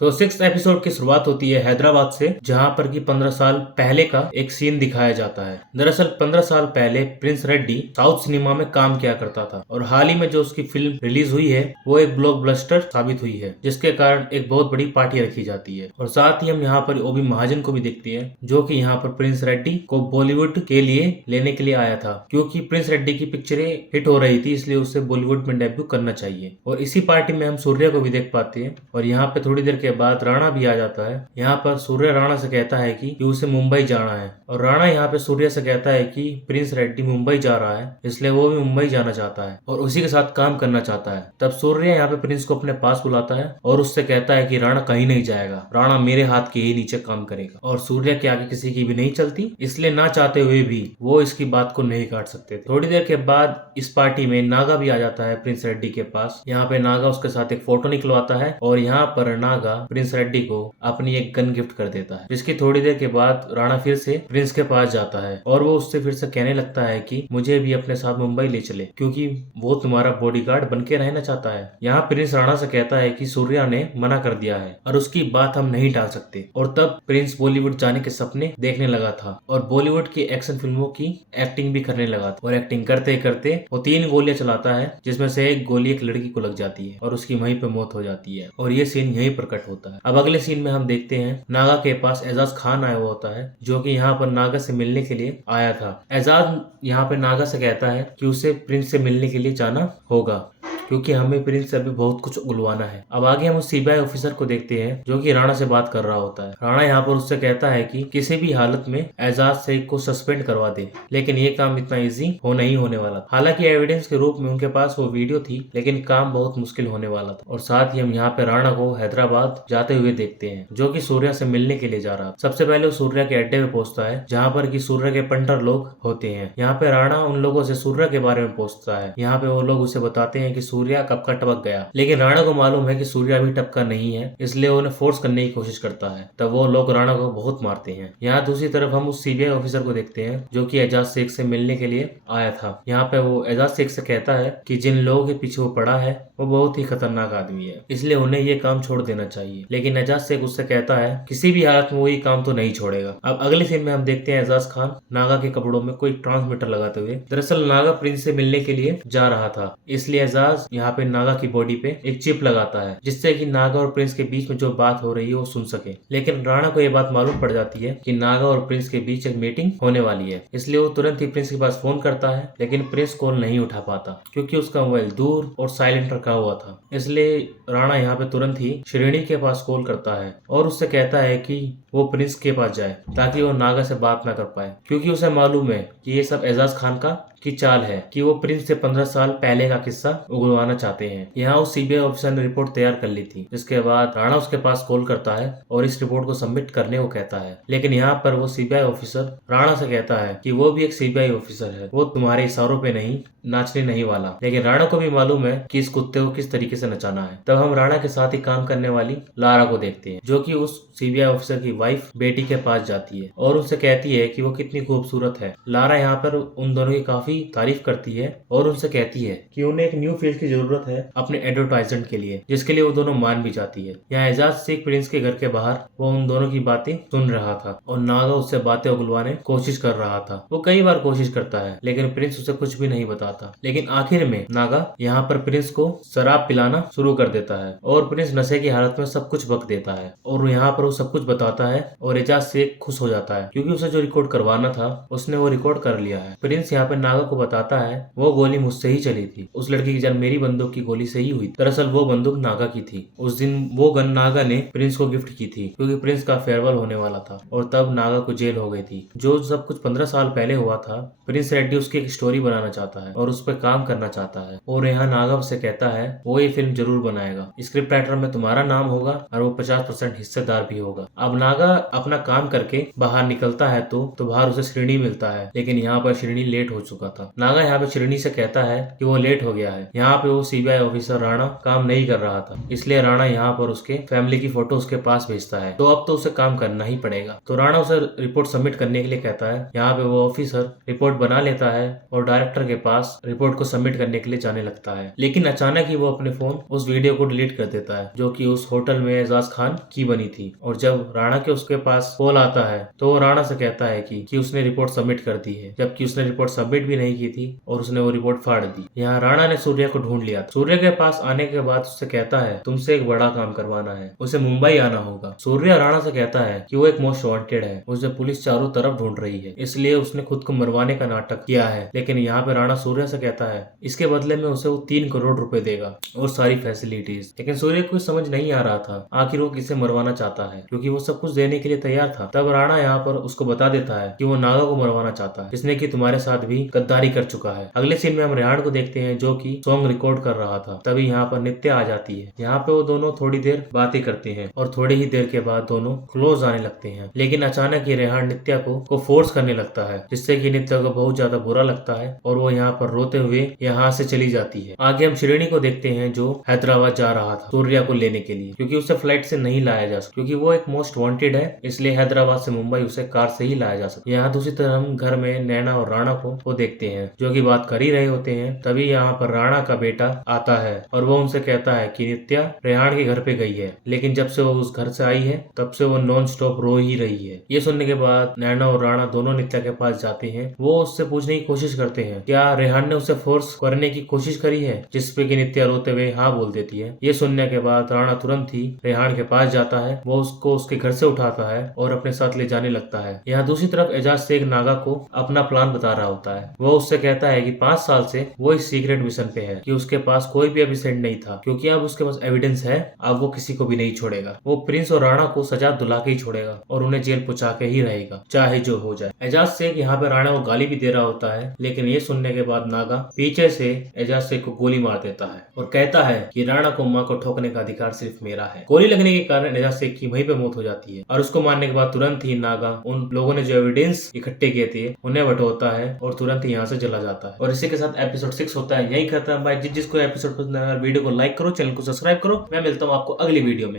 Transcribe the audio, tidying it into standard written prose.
तो 6th episode की शुरुआत होती है हैदराबाद से, जहां पर कि 15 साल पहले का एक सीन दिखाया जाता है। दरअसल 15 साल पहले प्रिंस रेड्डी साउथ सिनेमा में काम किया करता था और हाल ही में जो उसकी फिल्म रिलीज हुई है वो एक ब्लॉकबस्टर साबित हुई है, जिसके कारण एक बहुत बड़ी पार्टी रखी जाती है। और साथ ही हम यहाँ पर ओबी महाजन को भी देखते हैं, जो कि यहाँ पर प्रिंस रेड्डी को बॉलीवुड के लिए लेने के लिए आया था, क्योंकि प्रिंस रेड्डी की पिक्चरें हिट हो रही थी, इसलिए उसे बॉलीवुड में डेब्यू करना चाहिए। और इसी पार्टी में हम सूर्या को भी देख पाते हैं और यहाँ पे थोड़ी देर के बाद राणा भी आ जाता है। यहाँ पर सूर्य राणा से कहता है कि उसे मुंबई जाना है और राणा यहाँ पे सूर्य से कहता है कि प्रिंस रेड्डी मुंबई जा रहा है, इसलिए वो भी मुंबई जाना चाहता है और उसी के साथ काम करना चाहता है। तब सूर्य यहाँ पे प्रिंस को अपने पास बुलाता है और उससे कहता है कि राणा कहीं नहीं जाएगा, राणा मेरे हाथ के ही नीचे काम करेगा। और सूर्य के आगे किसी की भी नहीं चलती, इसलिए ना चाहते हुए भी वो इसकी बात को नहीं काट सकते थे। थोड़ी देर के बाद इस पार्टी में नागा भी आ जाता है प्रिंस रेड्डी के पास। यहाँ पे नागा उसके साथ एक फोटो निकलवाता है और यहाँ पर नागा प्रिंस रेड्डी को अपनी एक गन गिफ्ट कर देता है, जिसकी थोड़ी देर के बाद राणा फिर से प्रिंस के पास जाता है और वो उससे फिर से कहने लगता है कि मुझे भी अपने साथ मुंबई ले चले, क्योंकि वो तुम्हारा बॉडीगार्ड बन के रहना चाहता है। यहाँ प्रिंस राणा से कहता है कि सूर्या ने मना कर दिया है और उसकी बात हम नहीं टाल सकते। और तब प्रिंस बॉलीवुड जाने के सपने देखने लगा था और बॉलीवुड की एक्शन फिल्मों की एक्टिंग भी करने लगा था। और एक्टिंग करते करते वो 3 गोलियां चलाता है, जिसमें से एक गोली एक लड़की को लग जाती है और उसकी वहीं पे मौत हो जाती है। और ये सीन यहीं प्रकट होता है। अब अगले सीन में हम देखते हैं नागा के पास एजाज खान आया हुआ होता है, जो कि यहाँ पर नागा से मिलने के लिए आया था। एजाज यहाँ पे नागा से कहता है कि उसे प्रिंस से मिलने के लिए जाना होगा, क्योंकि हमें प्रिंस से अभी बहुत कुछ उगलवाना है। अब आगे हम उस सीबीआई ऑफिसर को देखते हैं, जो कि राणा से बात कर रहा होता है। राणा यहाँ पर उससे कहता है कि किसी भी हालत में एजाज शेख को सस्पेंड करवा दे, लेकिन ये काम इतना इजी नहीं होने वाला। हालांकि एविडेंस के रूप में उनके पास वो वीडियो थी, लेकिन काम बहुत मुश्किल होने वाला था। और साथ ही हम यहाँ पे राणा को हैदराबाद जाते हुए देखते हैं, जो कि सूर्या से मिलने के लिए जा रहा था। सबसे पहले वो सूर्या के अड्डे पे पहुंचता है, जहाँ पर कि सूर्या के पंटर लोग होते हैं। यहाँ पे राणा उन लोगों से सूर्या के बारे में पूछता है। यहाँ पे वो लोग उसे बताते हैं कि सूर्या कब का टपक गया, लेकिन राणा को मालूम है कि सूर्या अभी टपका नहीं है, इसलिए उन्हें फोर्स करने की कोशिश करता है। तब वो लोग राणा को बहुत मारते हैं। यहाँ दूसरी तरफ हम उस सीबीआई ऑफिसर को देखते हैं, जो कि एजाज शेख से मिलने के लिए आया था। यहाँ पे वो एजाज शेख से कहता है कि जिन लोगों के पीछे वो पड़ा है वो बहुत ही खतरनाक आदमी है, इसलिए उन्हें ये काम छोड़ देना चाहिए। लेकिन एजाज शेख उससे कहता है किसी भी हालत में वो ये काम तो नहीं छोड़ेगा। अब अगले सीन में हम देखते हैं एजाज खान नागा के कपड़ों में कोई ट्रांसमीटर लगाते हुए। दरअसल नागा प्रिंस से मिलने के लिए जा रहा था, इसलिए एजाज यहाँ पे नागा की बॉडी पे एक चिप लगाता है, जिससे कि नागा और प्रिंस के बीच में जो बात हो रही है वो सुन सके। लेकिन राणा को ये बात मालूम पड़ जाती है कि नागा और प्रिंस के बीच एक मीटिंग होने वाली है, इसलिए वो तुरंत ही प्रिंस के पास फोन करता है। लेकिन प्रिंस कॉल नहीं उठा पाता, क्योंकि उसका मोबाइल दूर और साइलेंट रखा हुआ था। इसलिए राणा यहाँ पे तुरंत ही श्रेणी के पास कॉल करता है और उससे कहता है कि वो प्रिंस के पास जाए, ताकि वो नागा से बात ना कर पाए, क्योंकि उसे मालूम है कि ये सब एजाज खान का की चाल है कि वो प्रिंस से 15 साल पहले का किस्सा उगलवाना चाहते हैं। यहाँ उस सीबीआई ऑफिसर ने रिपोर्ट तैयार कर ली थी, जिसके बाद राणा उसके पास कॉल करता है और इस रिपोर्ट को सबमिट करने को कहता है। लेकिन यहाँ पर वो सीबीआई ऑफिसर राणा से कहता है कि वो भी एक सीबीआई ऑफिसर है, वो तुम्हारे इशारों पे नहीं नाचने नहीं वाला। लेकिन राणा को भी मालूम है कि इस कुत्ते को किस तरीके से नचाना है। तब हम राणा के साथ ही काम करने वाली लारा को देखते हैं, जो कि उस सीबीआई ऑफिसर की वाइफ बेटी के पास जाती है और उनसे कहती है कि वो कितनी खूबसूरत है। लारा यहाँ पर उन दोनों की काफी तारीफ करती है और उनसे कहती है कि उन्हें एक न्यू फेस की जरूरत है अपने एडवर्टाइजमेंट के लिए, जिसके लिए वो दोनों मान भी जाती है। यहाँ एजाज शेख प्रिंस के घर के बाहर वो उन दोनों की बातें सुन रहा था और नागा उससे बातें उगलवाने कोशिश कर रहा था। वो कई बार कोशिश करता है, लेकिन प्रिंस उसे कुछ भी नहीं बताता। लेकिन आखिर में नागा यहाँ पर प्रिंस को शराब पिलाना शुरू कर देता है और प्रिंस नशे की हालत में सब कुछ बक देता है और यहाँ पर वो सब कुछ बताता है और एजाज शेख खुश हो जाता है, क्योंकि उसे जो रिकॉर्ड करवाना था उसने वो रिकॉर्ड कर लिया है। प्रिंस यहाँ पे नागा को बताता है वो गोली मुझसे ही चली थी, उस लड़की की जान मेरी बंदूक की गोली से ही हुई। दरअसल वो बंदूक नागा की थी। उस दिन वो गन नागा ने प्रिंस को गिफ्ट की थी, क्योंकि प्रिंस का फेयरवेल होने वाला था और तब नागा को जेल हो गई थी। जो सब कुछ 15 साल पहले हुआ था, प्रिंस रेड्डी उसकी एक स्टोरी बनाना चाहता है और उस पर काम करना चाहता है। और यहाँ नागा से कहता है वो ये फिल्म जरूर बनाएगा, स्क्रिप्ट राइटर में तुम्हारा नाम होगा और वो 50% हिस्सेदार भी होगा। अब नागा अपना काम करके बाहर निकलता है तो बाहर उसे श्रेणी मिलता है, लेकिन यहाँ पर श्रेणी लेट हो चुका चुका था। नागा यहाँ पे श्रेणी से कहता है कि वो लेट हो गया है। यहाँ पे वो सीबीआई ऑफिसर राणा काम नहीं कर रहा था, इसलिए राणा यहाँ पर उसके फैमिली की फोटो उसके पास भेजता है। तो अब तो उसे काम करना ही पड़ेगा। तो राणा उसे रिपोर्ट सबमिट करने के लिए कहता है। यहाँ पे वो ऑफिसर रिपोर्ट बना लेता है और डायरेक्टर के पास रिपोर्ट को सबमिट करने के लिए जाने लगता है। लेकिन अचानक ही वो अपने फोन उस वीडियो को डिलीट कर देता है जो कि उस होटल में एजाज खान की बनी थी। और जब राणा के उसके पास कॉल आता है तो वो राणा से कहता है कि उसने रिपोर्ट सबमिट कर दी है, जबकि उसने रिपोर्ट सबमिट भी नहीं की थी और उसने वो रिपोर्ट फाड़ दी। यहाँ राणा ने सूर्या को ढूंढ लिया। सूर्य के पास आने के बाद उससे कहता है तुमसे एक बड़ा काम करवाना है, उसे मुंबई आना होगा। सूर्या राणा से कहता है कि वो एक मोस्ट वांटेड है, उसे पुलिस चारों तरफ ढूंढ रही है, इसलिए उसने खुद को मरवाने का नाटक किया है। लेकिन यहाँ पे राणा सूर्या से कहता है इसके बदले में उसे वो 3 करोड़ रुपए देगा और सारी फैसिलिटीज। लेकिन सूर्य को समझ नहीं आ रहा था आखिर वो किसे मरवाना चाहता है, क्योंकि वो सब कुछ देने के लिए तैयार था। तब राणा यहाँ पर उसको बता देता है कि वो नागा को मरवाना चाहता है, जिसने कि तुम्हारे साथ भी गद्दारी कर चुका है। अगले सीन में हम रेहान को देखते हैं जो कि सॉन्ग रिकॉर्ड कर रहा था। तभी यहाँ पर नित्या आ जाती है। यहाँ पे वो दोनों थोड़ी देर बातें करते हैं और थोड़ी ही देर के बाद दोनों क्लोज आने लगते हैं। लेकिन अचानक ये रेहान नित्या को फोर्स करने लगता है, जिससे कि नित्या को बहुत ज्यादा बुरा लगता है और वो यहाँ पर रोते हुए यहाँ से चली जाती है। आगे हम श्रेणी को देखते हैं जो हैदराबाद जा रहा था सूर्या को लेने के लिए, क्योंकि उसे फ्लाइट से नहीं लाया जा सकता, क्योंकि वो एक मोस्ट वांटेड है, इसलिए हैदराबाद से मुंबई उसे कार से ही लाया जा सकता। यहाँ दूसरी तरफ हम घर में नैना और राणा को देखते हैं जो कि बात कर ही रहे होते हैं। तभी यहाँ पर राणा का बेटा आता है और वो उनसे कहता है कि नित्या रेहान के घर पे गई है, लेकिन जब से वो उस घर से आई है तब से वो नॉन स्टॉप रो ही रही है। ये सुनने के बाद नैना और राणा दोनों नित्या के पास जाते हैं। वो उससे पूछने की कोशिश करते हैं क्या रेहान ने उसे फोर्स करने की कोशिश करी है, जिसपे कि नित्या रोते हुए हाँ बोल देती है। ये सुनने के बाद राणा तुरंत ही रेहान के पास जाता है, वो उसको उसके घर से उठाता है और अपने साथ ले जाने लगता है। यहाँ दूसरी तरफ एजाज शेख नागा को अपना प्लान बता रहा होता है। वो उससे कहता है कि 5 साल से वो इस सीक्रेट मिशन पे है, कि उसके पास कोई भी एविडेंस नहीं था, क्योंकि अब उसके पास एविडेंस है, अब वो किसी को भी नहीं छोड़ेगा। वो प्रिंस और राणा को सजा दिला के ही छोड़ेगा और उन्हें जेल पहुंचा के ही रहेगा, चाहे जो हो जाए। एजाज शेख यहाँ पे राणा को गाली भी दे रहा होता है, लेकिन ये सुनने के बाद नागा पीछे से एजाज शेख को गोली मार देता है और कहता है कि राणा को माँ को ठोकने का अधिकार सिर्फ मेरा है। गोली लगने के कारण एजाज शेख की वहीं पे मौत हो जाती है और उसको मारने के बाद तुरंत ही नागा उन लोगों ने जो एविडेंस इकट्ठे किए थे उन्हें बटोरता है और तुरंत ही यहाँ से चला जाता है। और इसी के साथ एपिसोड 6 होता है यही खत्म। भाई जिसको एपिसोड पसंद आया वीडियो को लाइक करो, चैनल को सब्सक्राइब करो। मैं मिलता हूँ आपको अगली वीडियो में।